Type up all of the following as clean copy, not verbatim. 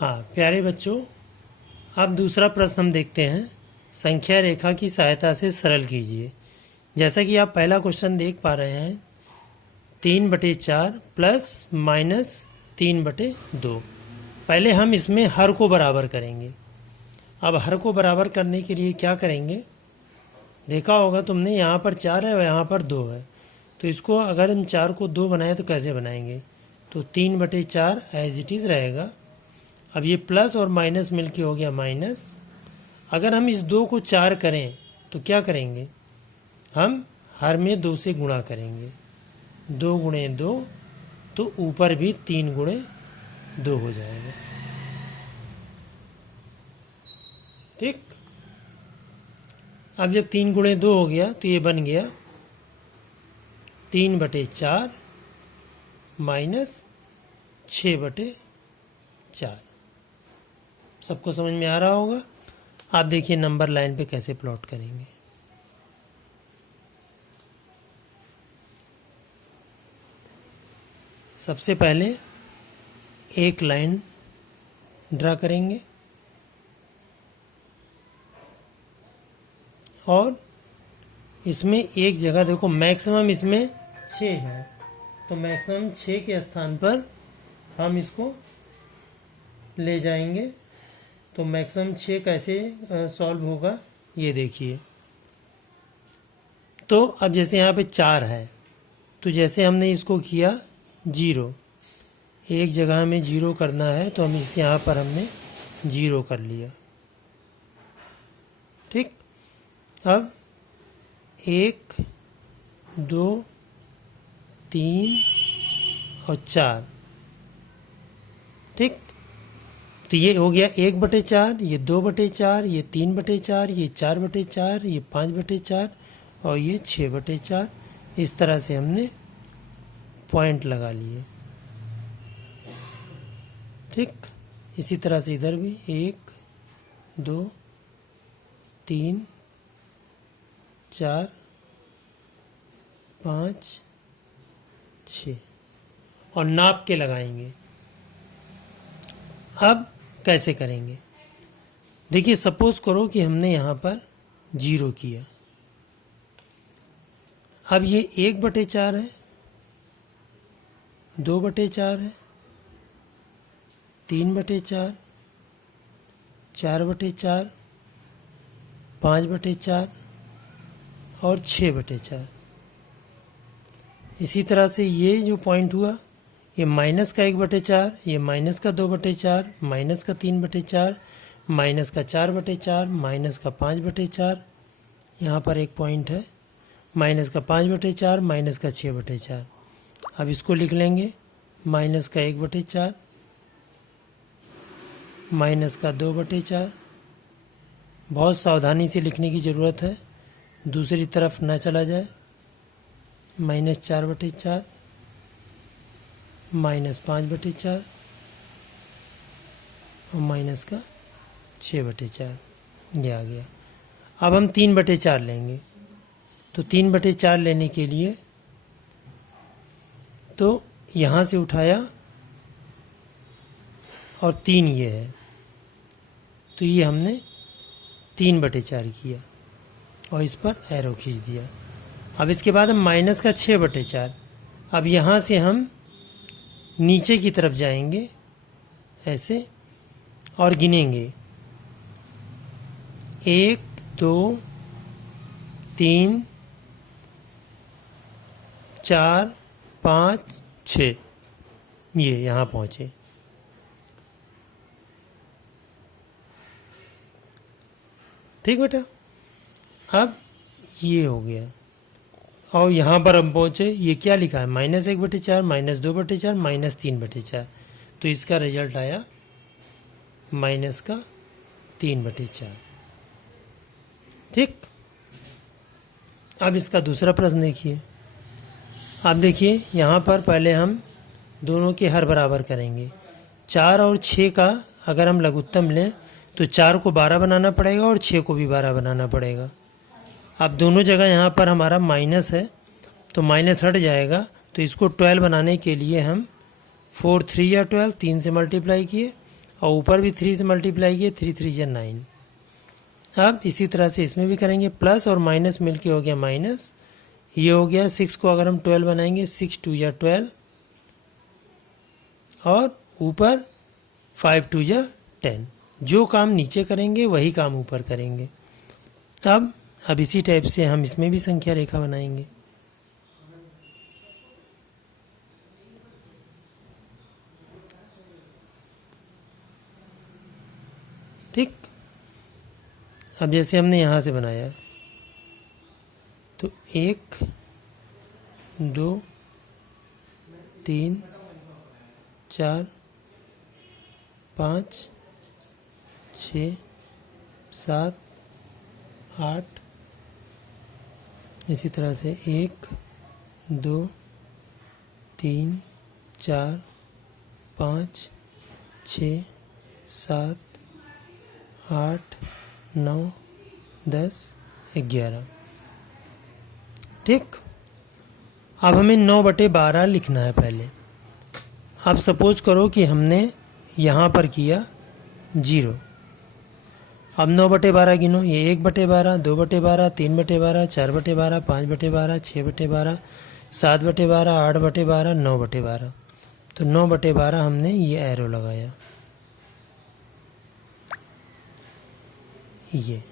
हाँ प्यारे बच्चों, अब दूसरा प्रश्न हम देखते हैं। संख्या रेखा की सहायता से सरल कीजिए। जैसा कि आप पहला क्वेश्चन देख पा रहे हैं, 3/4 प्लस माइनस 3/2। पहले हम इसमें हर को बराबर करेंगे। अब हर को बराबर करने के लिए क्या करेंगे, देखा होगा तुमने, यहाँ पर 4 है और यहाँ पर 2 है। तो इसको अगर हम 4 को 2 बनाए तो कैसे बनाएंगे, तो 3/4 एज इट इज़ रहेगा। अब ये प्लस और माइनस मिलके हो गया माइनस। अगर हम इस 2 को 4 करें तो क्या करेंगे, हम हर में 2 से गुणा करेंगे। 2 गुणे 2, तो ऊपर भी 3 गुणे 2 हो जाएगा। ठीक, अब जब 3 गुणे 2 हो गया तो ये बन गया 3/4 माइनस 6/4। सबको समझ में आ रहा होगा। आप देखिए नंबर लाइन पे कैसे प्लॉट करेंगे। सबसे पहले एक लाइन ड्रा करेंगे और इसमें एक जगह देखो, मैक्सिमम इसमें 6 है, तो मैक्सिमम 6 के स्थान पर हम इसको ले जाएंगे। तो मैक्सिमम 6 कैसे सॉल्व होगा ये देखिए। तो अब जैसे यहाँ पे 4 है, तो जैसे हमने इसको किया 0, एक जगह हमें 0 करना है, तो हम इस यहाँ पर हमने 0 कर लिया। ठीक, अब 1 2 3 और 4। ठीक, तो ये हो गया 1/4, ये 2/4, ये 3/4, ये 4/4, ये 5/4 और ये 6/4। इस तरह से हमने पॉइंट लगा लिए। ठीक, इसी तरह से इधर भी 1 2 3 4 5 6 और नाप के लगाएंगे। अब कैसे करेंगे, देखिए सपोज करो कि हमने यहाँ पर 0 किया। अब ये 1/4 है, 2/4 है, 3/4, 4/4, 5/4 और 6/4। इसी तरह से ये जो पॉइंट हुआ, ये माइनस का 1/4, ये माइनस का 2/4, माइनस का 3/4, माइनस का 4/4, माइनस का 5/4। यहाँ पर एक पॉइंट है माइनस का 5/4, माइनस का 6/4। अब इसको लिख लेंगे, माइनस का 1/4, माइनस का 2/4। बहुत सावधानी से लिखने की ज़रूरत है, दूसरी तरफ ना चला जाए। माइनस 4/4, माइनस 5/4 और माइनस का 6/4, ये आ गया। अब हम 3/4 लेंगे, तो 3/4 लेने के लिए तो यहाँ से उठाया और 3 ये है, तो ये हमने 3/4 किया और इस पर एरो खींच दिया। अब इसके बाद हम माइनस का 6/4। अब यहाँ से हम नीचे की तरफ जाएंगे ऐसे और गिनेंगे 1 2 3 4 5 6, ये यहाँ पहुँचे। ठीक बेटा, अब ये हो गया और यहाँ पर हम पहुँचे। ये क्या लिखा है, -1/4, -2/4, -3/4। तो इसका रिजल्ट आया माइनस का 3/4। ठीक, अब इसका दूसरा प्रश्न देखिए। आप देखिए यहाँ पर पहले हम दोनों के हर बराबर करेंगे। 4 और 6 का अगर हम लघुत्तम लें तो 4 को 12 बनाना पड़ेगा और 6 को भी 12 बनाना पड़ेगा। अब दोनों जगह यहाँ पर हमारा माइनस है, तो माइनस हट जाएगा। तो इसको 12 बनाने के लिए हम 4 3 या 12, 3 से मल्टीप्लाई किए और ऊपर भी 3 से मल्टीप्लाई किए, 3 3 या 9। अब इसी तरह से इसमें भी करेंगे, प्लस और माइनस मिलके हो गया माइनस, ये हो गया 6 को अगर हम 12 बनाएंगे 6 2 या 12, और ऊपर 5 2 या 10। जो काम नीचे करेंगे वही काम ऊपर करेंगे। अब इसी टाइप से हम इसमें भी संख्या रेखा बनाएंगे। ठीक, अब जैसे हमने यहाँ से बनाया तो 1 2 3 4 5 6 7 8, इसी तरह से 1 2 3 4 5 6 7 8 9 10 11। ठीक, अब हमें 9/12 लिखना है पहले। अब सपोज करो कि हमने यहाँ पर किया 0। अब 9/12 गिनो, ये 1/12, 2/12, 3/12, 4/12, 5/12, 6/12, 7/12, 8/12, 9/12। तो 9/12 हमने ये एरो लगाया, ये।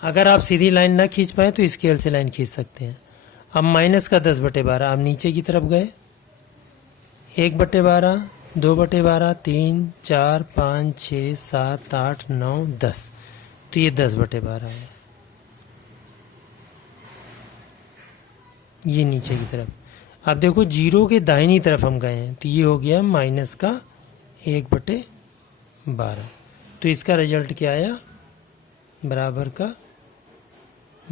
अगर आप सीधी लाइन ना खींच पाए तो स्केल से लाइन खींच सकते हैं। अब माइनस का 10/12, अब नीचे की तरफ गए, 1/12, 2/12, 3 4 5 6 7 8 9 10, तो ये 10/12 है, ये नीचे की तरफ। अब देखो 0 के दाहिनी तरफ हम गए हैं, तो ये हो गया माइनस का 1/12। तो इसका रिजल्ट क्या आया, बराबर का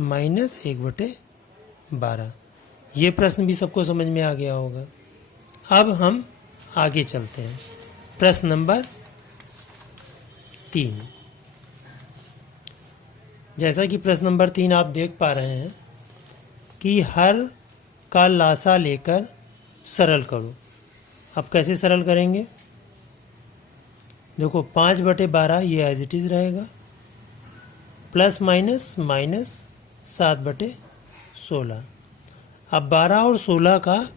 -1/12। ये प्रश्न भी सबको समझ में आ गया होगा। अब हम आगे चलते हैं, प्रश्न नंबर 3। जैसा कि प्रश्न नंबर 3 आप देख पा रहे हैं कि हर का लासा लेकर सरल करो। अब कैसे सरल करेंगे, देखो 5/12 ये एज इट इज़ रहेगा, प्लस माइनस माइनस 7/16। अब 12 और 16 का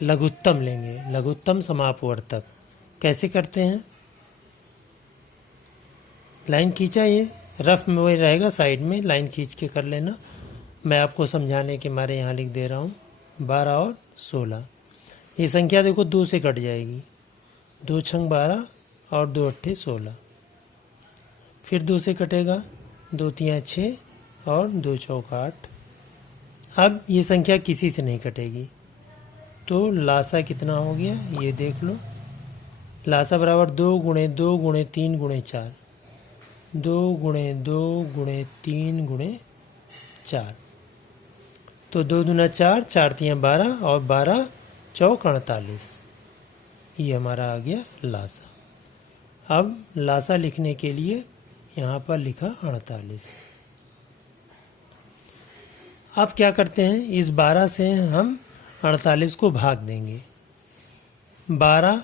लघुत्तम लेंगे, लघुत्तम समापवर्तक। कैसे करते हैं, लाइन खींचा, ये रफ में वही रहेगा, साइड में लाइन खींच के कर लेना। मैं आपको समझाने के मारे यहाँ लिख दे रहा हूँ 12 और 16। ये संख्या देखो 2 से कट जाएगी, 2 छंग 12 और 2 अट्ठे 16। फिर 2 से कटेगा, 2 तियाँ 6 और 2 चौका 8। अब ये संख्या किसी से नहीं कटेगी, तो लासा कितना हो गया ये देख लो। लासा बराबर 2 × 2 × 3 × 4, 2 × 2 × 3 × 4। तो 2 दूना 4, 4 तियाँ 12 और 12 चौक 48। ये हमारा आ गया लासा। अब लासा लिखने के लिए यहाँ पर लिखा 48। अब क्या करते हैं, इस 12 से हम 48 को भाग देंगे। 12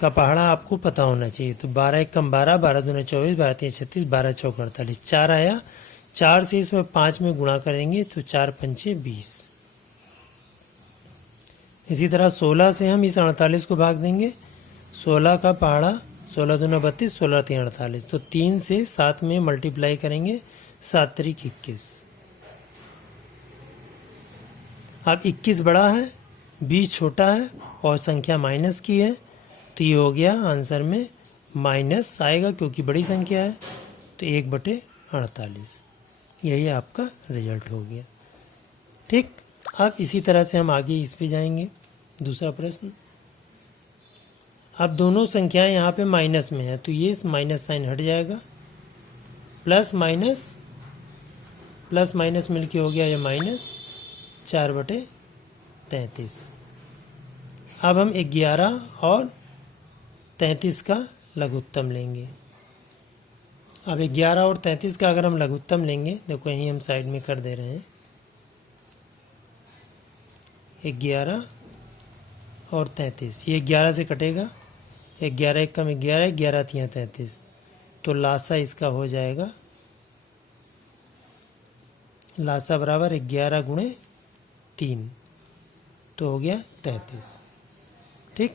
का पहाड़ा आपको पता होना चाहिए, तो 12 × 12, 12 दूना 24, 12 तियाँ 36, 12 चौक 48। 4 आया, 4 से इसमें 5 में गुणा करेंगे तो 4 पंचे 20। इसी तरह 16 से हम इस 48 को भाग देंगे। 16 का पहाड़ा 16 दूना 32, 16 तियाँ 48, तो 3 से 7 में मल्टीप्लाई करेंगे, 7 त्रिक 21। अब 21 बड़ा है, 20 छोटा है और संख्या माइनस की है, तो ये हो गया आंसर में माइनस आएगा क्योंकि बड़ी संख्या है, तो 1/48। यही आपका रिजल्ट हो गया। ठीक, अब इसी तरह से हम आगे इस पे जाएंगे, दूसरा प्रश्न। अब दोनों संख्याएं यहाँ पे माइनस में है, तो ये माइनस साइन हट जाएगा, प्लस माइनस मिलके हो गया ये माइनस 4/33। अब हम 11 और 33 का लघुत्तम लेंगे। अब 11 और 33 का अगर हम लघुत्तम लेंगे, देखो यहीं हम साइड में कर दे रहे हैं, 11 और 33, ये 11 से कटेगा, 11 एक कम 11, 11 तियाँ 33, तो लासा इसका हो जाएगा, लासा बराबर 11 गुणे 3, तो हो गया 33। ठीक,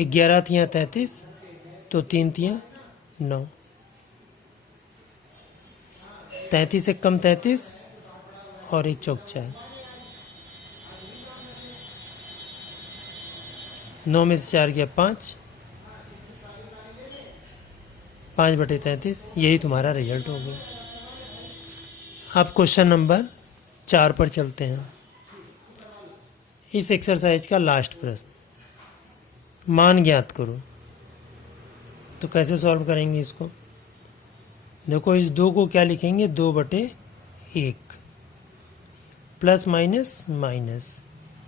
11 तियाँ 33, तो 3 तियाँ 9, 33 एक कम 33 और 1 चौक 4, 9 में से 4 गया 5, 5/33, यही तुम्हारा रिजल्ट हो गया। अब क्वेश्चन नंबर 4 पर चलते हैं। इस एक्सरसाइज का लास्ट प्रश्न, मान ज्ञात करो। तो कैसे सॉल्व करेंगे इसको? देखो, इस 2 को क्या लिखेंगे, 2/1, प्लस माइनस माइनस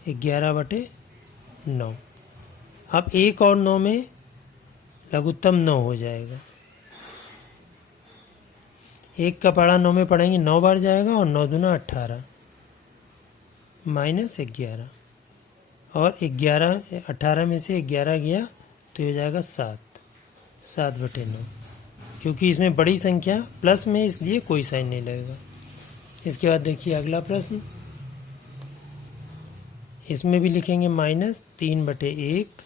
11/9। अब 1 और 9 में लघुत्तम 9 हो जाएगा। 1 का पढ़ा 9 में पढ़ेंगे 9 बार जाएगा, और 9 दूना 18, माइनस 11, और 11 18 में से 11 गया तो हो जाएगा 7, 7/9, क्योंकि इसमें बड़ी संख्या प्लस में, इसलिए कोई साइन नहीं लगेगा। इसके बाद देखिए अगला प्रश्न, इसमें भी लिखेंगे -3/1।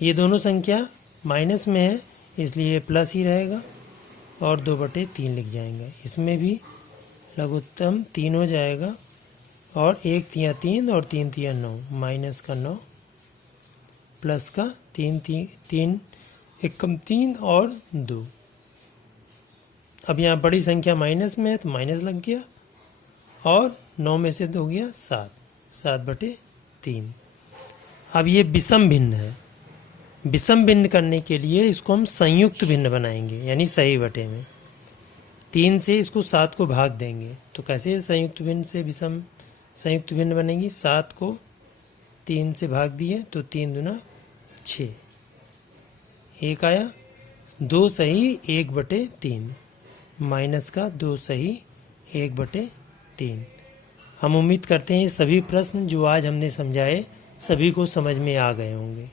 ये दोनों संख्या माइनस में है, इसलिए प्लस ही रहेगा, और 2/3 लिख जाएंगे। इसमें भी लघुत्तम 3 हो जाएगा, और 1 तियाँ 3 और 3 तियाँ 9, माइनस का 9, प्लस का 3 एक कम 3 और 2। अब यहाँ बड़ी संख्या माइनस में है तो माइनस लग गया, और 9 में से 2 गया 7, 7/3। अब ये विषम भिन्न है। विषम भिन्न करने के लिए इसको हम संयुक्त भिन्न बनाएंगे, यानी सही बटे में 3 से इसको 7 को भाग देंगे। तो कैसे संयुक्त भिन्न से विषम संयुक्त भिन्न बनेगी? 7 को 3 से भाग दिए तो 3 दूना 6, 1 आया, 2 सही 1/3, माइनस का 2 सही 1/3। हम उम्मीद करते हैं ये सभी प्रश्न जो आज हमने समझाए सभी को समझ में आ गए होंगे।